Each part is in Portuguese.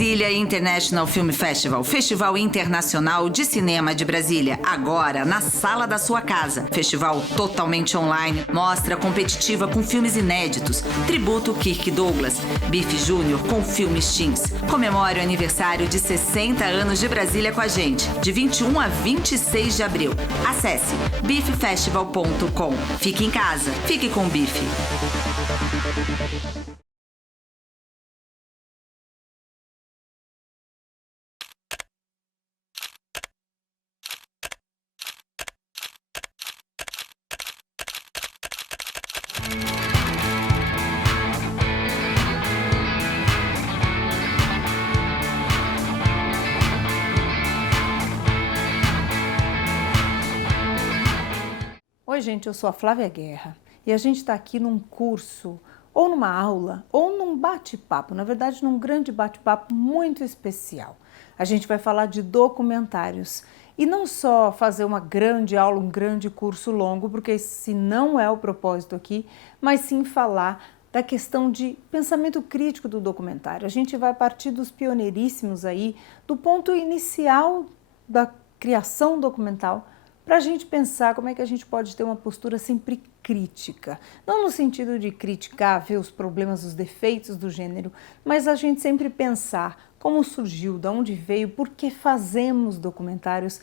Brasília International Film Festival, Festival Internacional de Cinema de Brasília, agora na sala da sua casa. Festival totalmente online, mostra competitiva com filmes inéditos, tributo Kirk Douglas, Bife Júnior com filmes teens. Comemore o aniversário de 60 anos de Brasília com a gente, de 21 a 26 de abril. Acesse bifefestival.com. Fique em casa, fique com o Bife. Oi gente, eu sou a Flávia Guerra e a gente está aqui num curso, ou numa aula, ou num bate-papo, na verdade num grande bate-papo muito especial. A gente vai falar de documentários e não só fazer uma grande aula, um grande curso longo, porque esse não é o propósito aqui, mas sim falar da questão de pensamento crítico do documentário. A gente vai partir dos pioneiríssimos aí, do ponto inicial da criação documental, para a gente pensar como é que a gente pode ter uma postura sempre crítica. Não no sentido de criticar, ver os problemas, os defeitos do gênero, mas a gente sempre pensar como surgiu, de onde veio, por que fazemos documentários.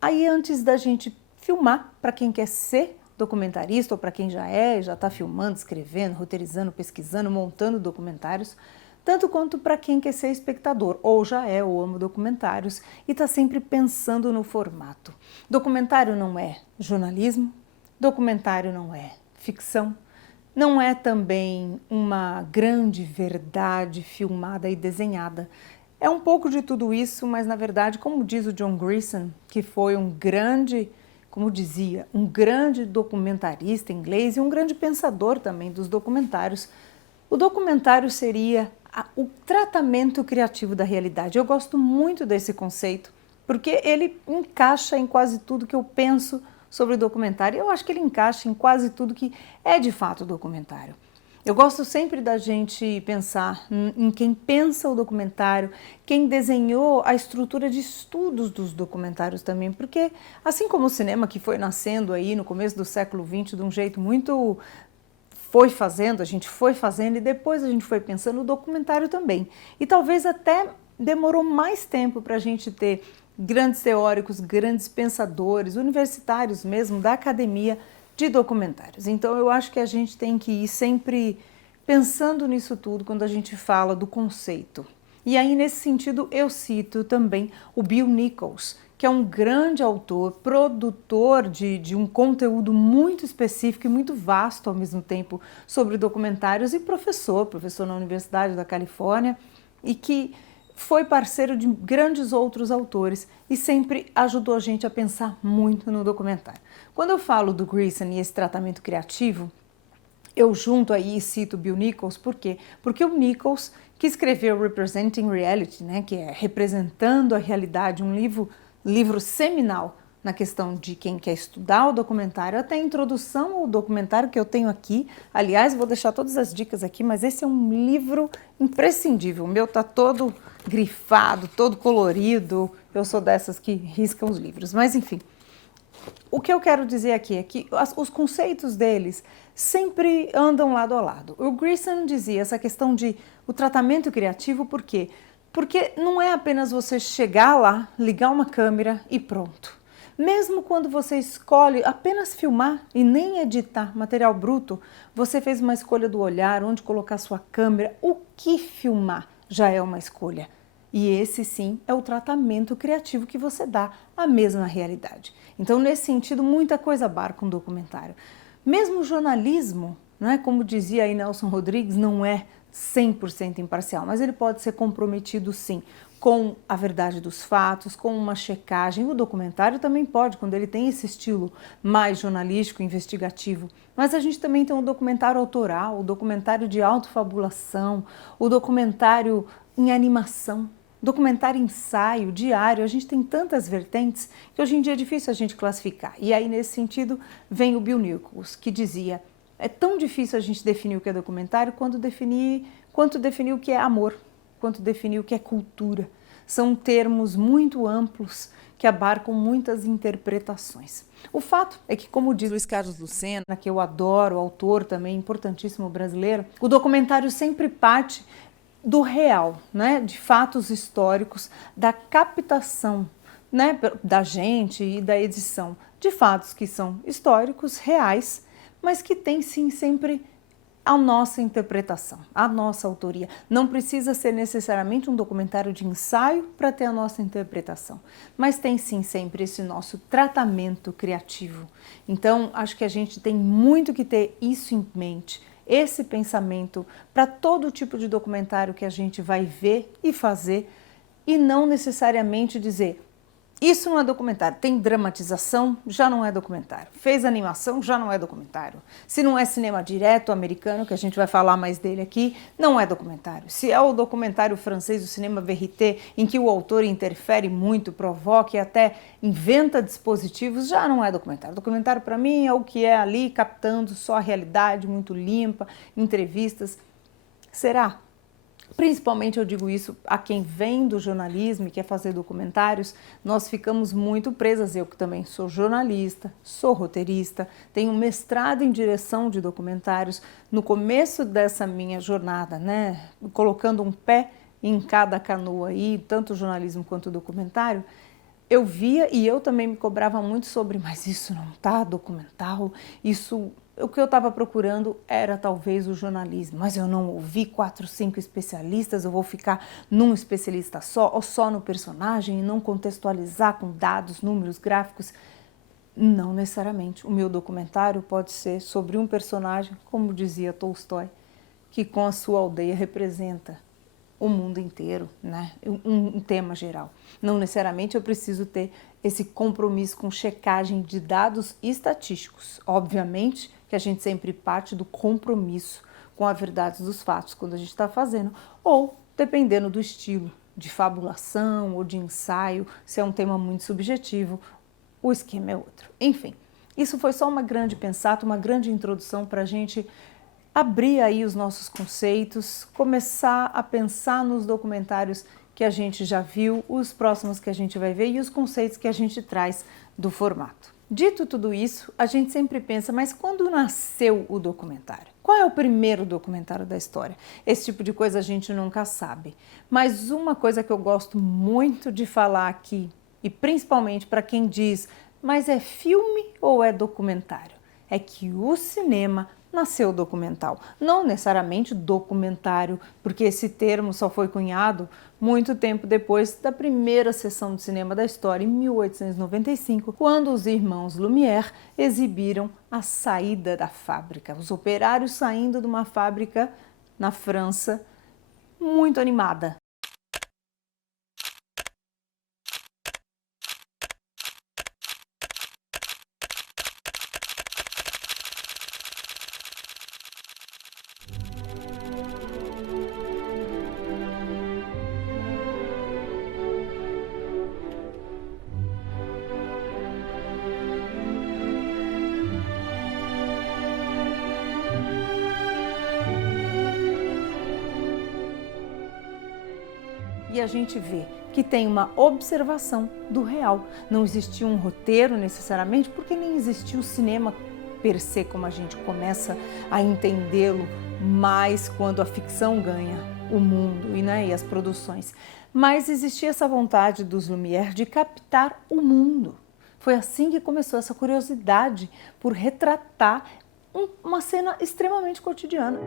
Aí antes da gente filmar, para quem quer ser documentarista ou para quem já está filmando, escrevendo, roteirizando, pesquisando, montando documentários, tanto quanto para quem quer ser espectador, ou já é ou ama documentários e está sempre pensando no formato. Documentário não é jornalismo, documentário não é ficção, não é também uma grande verdade filmada e desenhada. É um pouco de tudo isso, mas na verdade, como diz o John Grierson, que foi um grande, como dizia, um grande documentarista inglês e um grande pensador também dos documentários, o documentário seria o tratamento criativo da realidade. Eu gosto muito desse conceito, porque ele encaixa em quase tudo que eu penso sobre o documentário. Eu acho que ele encaixa em quase tudo que é de fato documentário. Eu gosto sempre da gente pensar em quem pensa o documentário, quem desenhou a estrutura de estudos dos documentários também, porque assim como o cinema que foi nascendo aí no começo do século XX de um jeito muito... a gente foi fazendo e depois a gente foi pensando, o documentário também. E talvez até demorou mais tempo para a gente ter grandes teóricos, grandes pensadores, universitários mesmo, da academia de documentários. Então eu acho que a gente tem que ir sempre pensando nisso tudo quando a gente fala do conceito. E aí nesse sentido eu cito também o Bill Nichols, que é um grande autor, produtor de um conteúdo muito específico e muito vasto ao mesmo tempo sobre documentários e professor na Universidade da Califórnia e que foi parceiro de grandes outros autores e sempre ajudou a gente a pensar muito no documentário. Quando eu falo do Grierson e esse tratamento criativo, eu junto aí e cito Bill Nichols, por quê? Porque o Nichols, que escreveu Representing Reality, né, que é Representando a Realidade, um livro seminal na questão de quem quer estudar o documentário, até a introdução ao documentário que eu tenho aqui. Aliás, vou deixar todas as dicas aqui, mas esse é um livro imprescindível. O meu está todo grifado, todo colorido. Eu sou dessas que riscam os livros, mas enfim. O que eu quero dizer aqui é que os conceitos deles sempre andam lado a lado. O Grierson dizia essa questão de o tratamento criativo, por quê? Porque não é apenas você chegar lá, ligar uma câmera e pronto. Mesmo quando você escolhe apenas filmar e nem editar material bruto, você fez uma escolha do olhar, onde colocar sua câmera, o que filmar já é uma escolha. E esse sim é o tratamento criativo que você dá à mesma realidade. Então, nesse sentido, muita coisa abarca um documentário. Mesmo o jornalismo, né, como dizia aí Nelson Rodrigues, não é 100% imparcial, mas ele pode ser comprometido sim com a verdade dos fatos, com uma checagem. O documentário também pode, quando ele tem esse estilo mais jornalístico, investigativo. Mas a gente também tem o documentário autoral, o documentário de autofabulação, o documentário em animação, documentário ensaio, diário. A gente tem tantas vertentes que hoje em dia é difícil a gente classificar. E aí, nesse sentido, vem o Bill Nichols, que dizia: é tão difícil a gente definir o que é documentário quanto definir o que é amor. quanto definir o que é cultura. São termos muito amplos que abarcam muitas interpretações. O fato é que, como diz Luiz Carlos Lucena, que eu adoro, autor também importantíssimo brasileiro, o documentário sempre parte do real, né? De fatos históricos, da captação, né? Da gente e da edição de fatos que são históricos, reais, mas que tem sim sempre a nossa interpretação, a nossa autoria. Não precisa ser necessariamente um documentário de ensaio para ter a nossa interpretação, mas tem sim sempre esse nosso tratamento criativo. Então, acho que a gente tem muito que ter isso em mente, esse pensamento para todo tipo de documentário que a gente vai ver e fazer, e não necessariamente dizer: isso não é documentário. Tem dramatização, já não é documentário. Fez animação, já não é documentário. Se não é cinema direto americano, que a gente vai falar mais dele aqui, não é documentário. Se é o documentário francês, o cinema verité, em que o autor interfere muito, provoca e até inventa dispositivos, já não é documentário. Documentário, para mim, é o que é ali, captando só a realidade, muito limpa, entrevistas. Será? Principalmente eu digo isso a quem vem do jornalismo e quer fazer documentários, nós ficamos muito presas, eu que também sou jornalista, sou roteirista, tenho mestrado em direção de documentários. No começo dessa minha jornada, né, colocando um pé em cada canoa aí, tanto jornalismo quanto documentário, eu via e eu também me cobrava muito sobre, mas isso não tá documental, isso... O que eu estava procurando era talvez o jornalismo, mas eu não ouvi 4, 5 especialistas, eu vou ficar num especialista só, ou só no personagem e não contextualizar com dados, números, gráficos. Não necessariamente. O meu documentário pode ser sobre um personagem, como dizia Tolstói, que com a sua aldeia representa o mundo inteiro, né? Um tema geral. Não necessariamente eu preciso ter esse compromisso com checagem de dados estatísticos. Obviamente que a gente sempre parte do compromisso com a verdade dos fatos quando a gente está fazendo, ou dependendo do estilo de fabulação ou de ensaio, se é um tema muito subjetivo, o esquema é outro. Enfim, isso foi só uma grande pensata, uma grande introdução para a gente abrir aí os nossos conceitos, começar a pensar nos documentários que a gente já viu, os próximos que a gente vai ver e os conceitos que a gente traz do formato. Dito tudo isso, a gente sempre pensa, mas quando nasceu o documentário? Qual é o primeiro documentário da história? Esse tipo de coisa a gente nunca sabe. Mas uma coisa que eu gosto muito de falar aqui, e principalmente para quem diz, mas é filme ou é documentário? É que o cinema nasceu documental, não necessariamente documentário, porque esse termo só foi cunhado muito tempo depois da primeira sessão de cinema da história, em 1895, quando os irmãos Lumière exibiram A Saída da Fábrica, os operários saindo de uma fábrica na França, muito animada. E a gente vê que tem uma observação do real. Não existia um roteiro necessariamente, porque nem existia o cinema per se, como a gente começa a entendê-lo mais quando a ficção ganha o mundo e as produções. Mas existia essa vontade dos Lumière de captar o mundo. Foi assim que começou essa curiosidade por retratar uma cena extremamente cotidiana.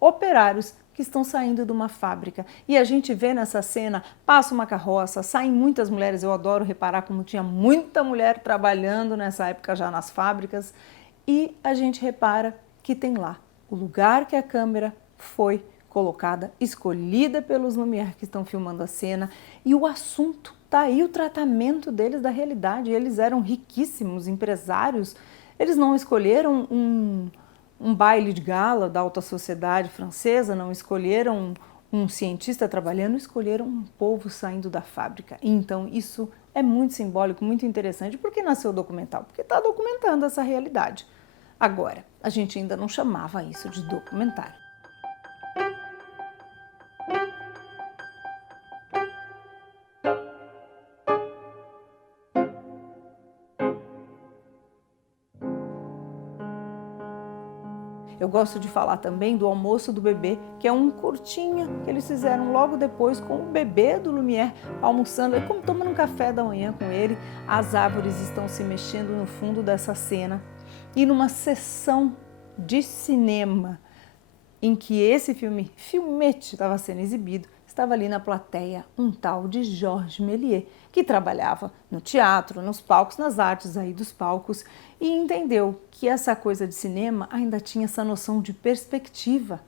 Operários que estão saindo de uma fábrica. E a gente vê nessa cena, passa uma carroça, saem muitas mulheres. Eu adoro reparar como tinha muita mulher trabalhando nessa época já nas fábricas. E a gente repara que tem lá o lugar que a câmera foi colocada, escolhida pelos Lumière que estão filmando a cena, e o assunto, tá aí o tratamento deles da realidade. Eles eram riquíssimos, empresários, eles não escolheram um baile de gala da alta sociedade francesa, não escolheram um cientista trabalhando, escolheram um povo saindo da fábrica. Então isso é muito simbólico, muito interessante. Por que nasceu o documental? Porque está documentando essa realidade. Agora, a gente ainda não chamava isso de documentário. Eu gosto de falar também do Almoço do Bebê, que é um curtinha que eles fizeram logo depois com o bebê do Lumière almoçando, como tomando um café da manhã com ele. As árvores estão se mexendo no fundo dessa cena. E numa sessão de cinema em que esse filmete estava sendo exibido, estava ali na plateia um tal de Georges Méliès, que trabalhava no teatro, nos palcos, nas artes aí dos palcos, e entendeu que essa coisa de cinema ainda tinha essa noção de perspectiva.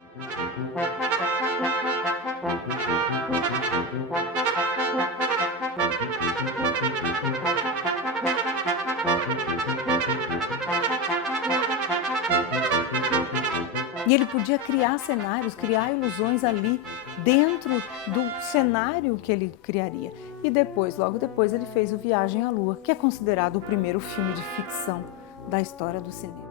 E ele podia criar cenários, criar ilusões ali dentro do cenário que ele criaria. E depois, logo depois, ele fez o Viagem à Lua, que é considerado o primeiro filme de ficção da história do cinema.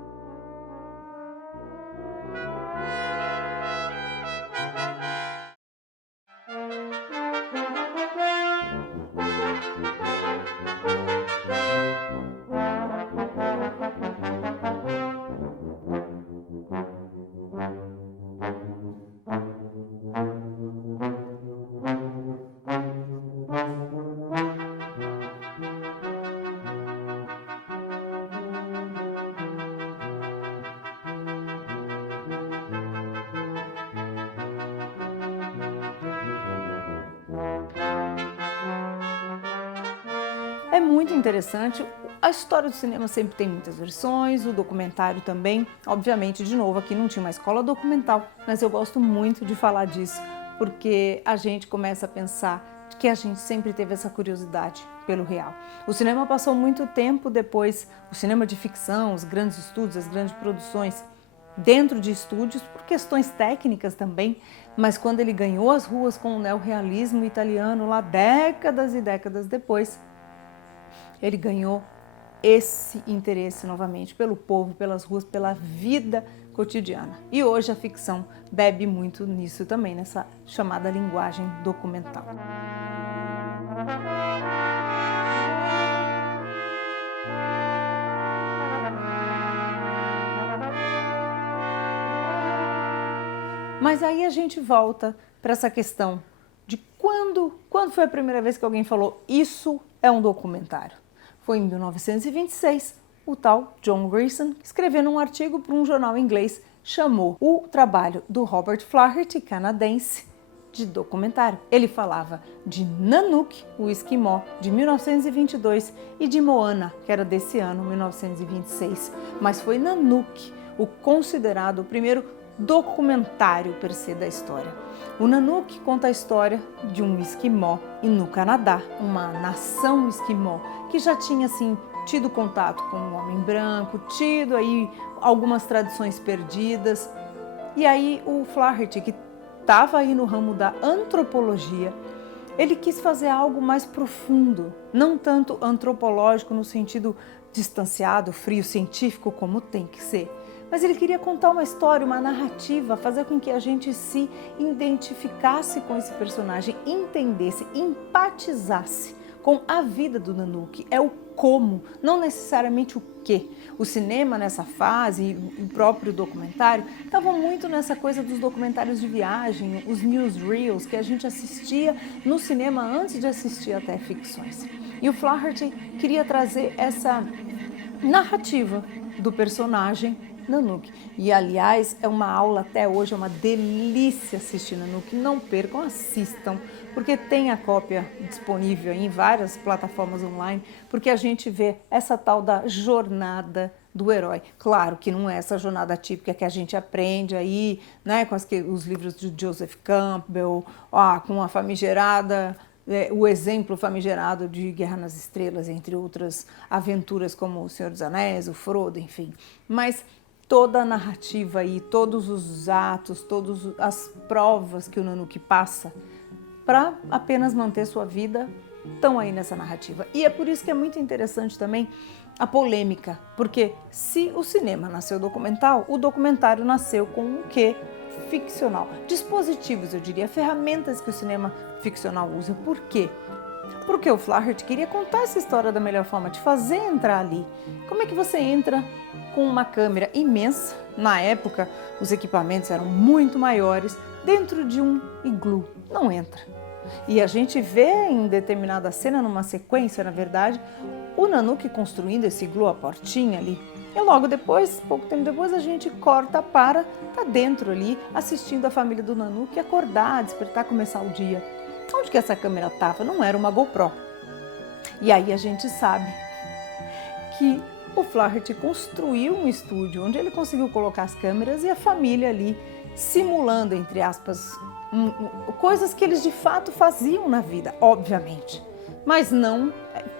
É muito interessante, a história do cinema sempre tem muitas versões, o documentário também. Obviamente, de novo, aqui não tinha uma escola documental, mas eu gosto muito de falar disso, porque a gente começa a pensar que a gente sempre teve essa curiosidade pelo real. O cinema passou muito tempo depois, o cinema de ficção, os grandes estúdios, as grandes produções, dentro de estúdios, por questões técnicas também, mas quando ele ganhou as ruas com o neorrealismo italiano, lá décadas e décadas depois, ele ganhou esse interesse novamente pelo povo, pelas ruas, pela vida cotidiana. E hoje a ficção bebe muito nisso também, nessa chamada linguagem documental. Mas aí a gente volta para essa questão de quando foi a primeira vez que alguém falou isso é um documentário. Foi em 1926, o tal John Grierson, escrevendo um artigo para um jornal inglês, chamou o trabalho do Robert Flaherty, canadense, de documentário. Ele falava de Nanook, o esquimó, de 1922, e de Moana, que era desse ano, 1926. Mas foi Nanook o considerado o primeiro documentário per se da história. O Nanook conta a história de um esquimó e no Canadá, uma nação esquimó que já tinha assim tido contato com um homem branco, tido aí algumas tradições perdidas. E aí o Flaherty, que estava aí no ramo da antropologia, ele quis fazer algo mais profundo, não tanto antropológico no sentido distanciado, frio, científico como tem que ser. Mas ele queria contar uma história, uma narrativa, fazer com que a gente se identificasse com esse personagem, entendesse, empatizasse com a vida do Nanook. É o como, não necessariamente o quê. O cinema nessa fase, o próprio documentário, estavam muito nessa coisa dos documentários de viagem, os newsreels que a gente assistia no cinema antes de assistir até ficções. E o Flaherty queria trazer essa narrativa do personagem Nanook. E, aliás, é uma aula até hoje, é uma delícia assistir Nanook. Não percam, assistam, porque tem a cópia disponível em várias plataformas online, porque a gente vê essa tal da jornada do herói. Claro que não é essa jornada típica que a gente aprende aí, né, com os livros de Joseph Campbell, com a famigerada... o exemplo famigerado de Guerra nas Estrelas, entre outras aventuras como O Senhor dos Anéis, o Frodo, enfim. Mas toda a narrativa aí, todos os atos, todas as provas que o Nanook passa para apenas manter sua vida estão aí nessa narrativa. E é por isso que é muito interessante também a polêmica, porque se o cinema nasceu documental, o documentário nasceu com o quê? Ficcional. Dispositivos, eu diria, ferramentas que o cinema ficcional usa. Por quê? Porque o Flaherty queria contar essa história da melhor forma, de fazer entrar ali. Como é que você entra com uma câmera imensa? Na época, os equipamentos eram muito maiores, dentro de um iglu. Não entra. E a gente vê em determinada cena, numa sequência, na verdade, o Nanook construindo esse iglu, a portinha ali. E logo depois, pouco tempo depois, a gente corta para tá dentro ali, assistindo a família do Nanook acordar, despertar, começar o dia. Onde que essa câmera estava? Não era uma GoPro. E aí a gente sabe que o Flaherty construiu um estúdio onde ele conseguiu colocar as câmeras e a família ali simulando, entre aspas, coisas que eles de fato faziam na vida, obviamente. Mas não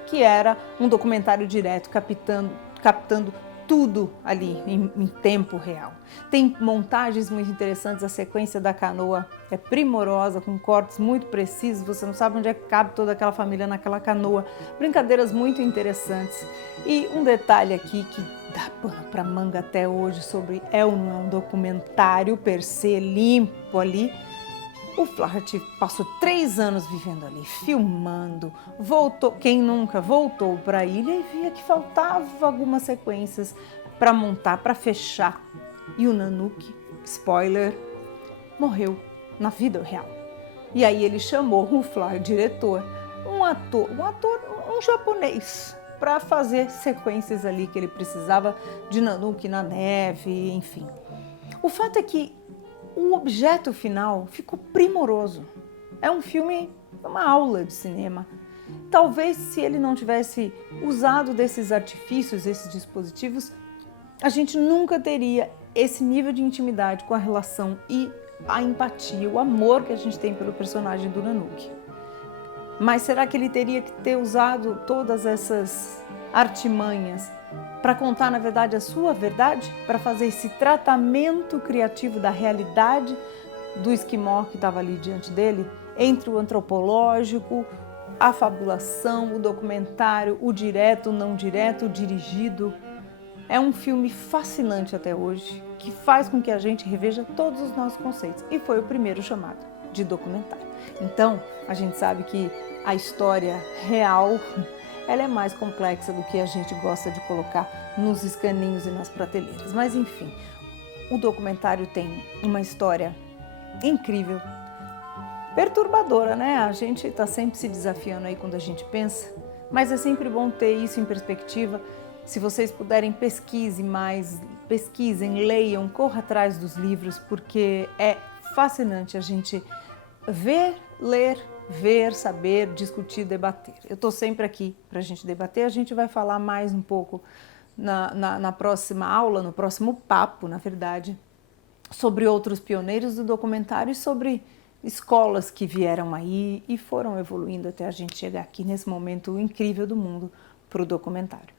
que era um documentário direto captando tudo ali em tempo real. Tem montagens muito interessantes, a sequência da canoa é primorosa, com cortes muito precisos, você não sabe onde é que cabe toda aquela família naquela canoa. Brincadeiras muito interessantes. E um detalhe aqui que dá pano para manga até hoje sobre é ou não é um documentário per se, limpo ali. O Flaherty passou 3 anos vivendo ali, filmando, voltou, quem nunca voltou para a ilha e via que faltava algumas sequências para montar, para fechar. E o Nanook, spoiler, morreu na vida real. E aí ele chamou o Flaherty, diretor, um japonês, para fazer sequências ali que ele precisava de Nanook na neve, enfim. O fato é que o objeto final ficou primoroso. É um filme, uma aula de cinema. Talvez se ele não tivesse usado desses artifícios, esses dispositivos, a gente nunca teria esse nível de intimidade com a relação e a empatia, o amor que a gente tem pelo personagem do Nanook. Mas será que ele teria que ter usado todas essas artimanhas para contar, na verdade, a sua verdade? Para fazer esse tratamento criativo da realidade do esquimó que estava ali diante dele? Entre o antropológico, a fabulação, o documentário, o direto, o não direto, o dirigido. É um filme fascinante até hoje, que faz com que a gente reveja todos os nossos conceitos. E foi o primeiro chamado de documentário. Então, a gente sabe que a história real, ela é mais complexa do que a gente gosta de colocar nos escaninhos e nas prateleiras. Mas, enfim, o documentário tem uma história incrível, perturbadora, né? A gente está sempre se desafiando aí quando a gente pensa, mas é sempre bom ter isso em perspectiva. Se vocês puderem, pesquisem, leiam, corra atrás dos livros, porque é fascinante a gente ver, saber, discutir, debater. Eu estou sempre aqui para a gente debater, a gente vai falar mais um pouco na próxima aula, no próximo papo, na verdade, sobre outros pioneiros do documentário e sobre escolas que vieram aí e foram evoluindo até a gente chegar aqui nesse momento incrível do mundo para o documentário.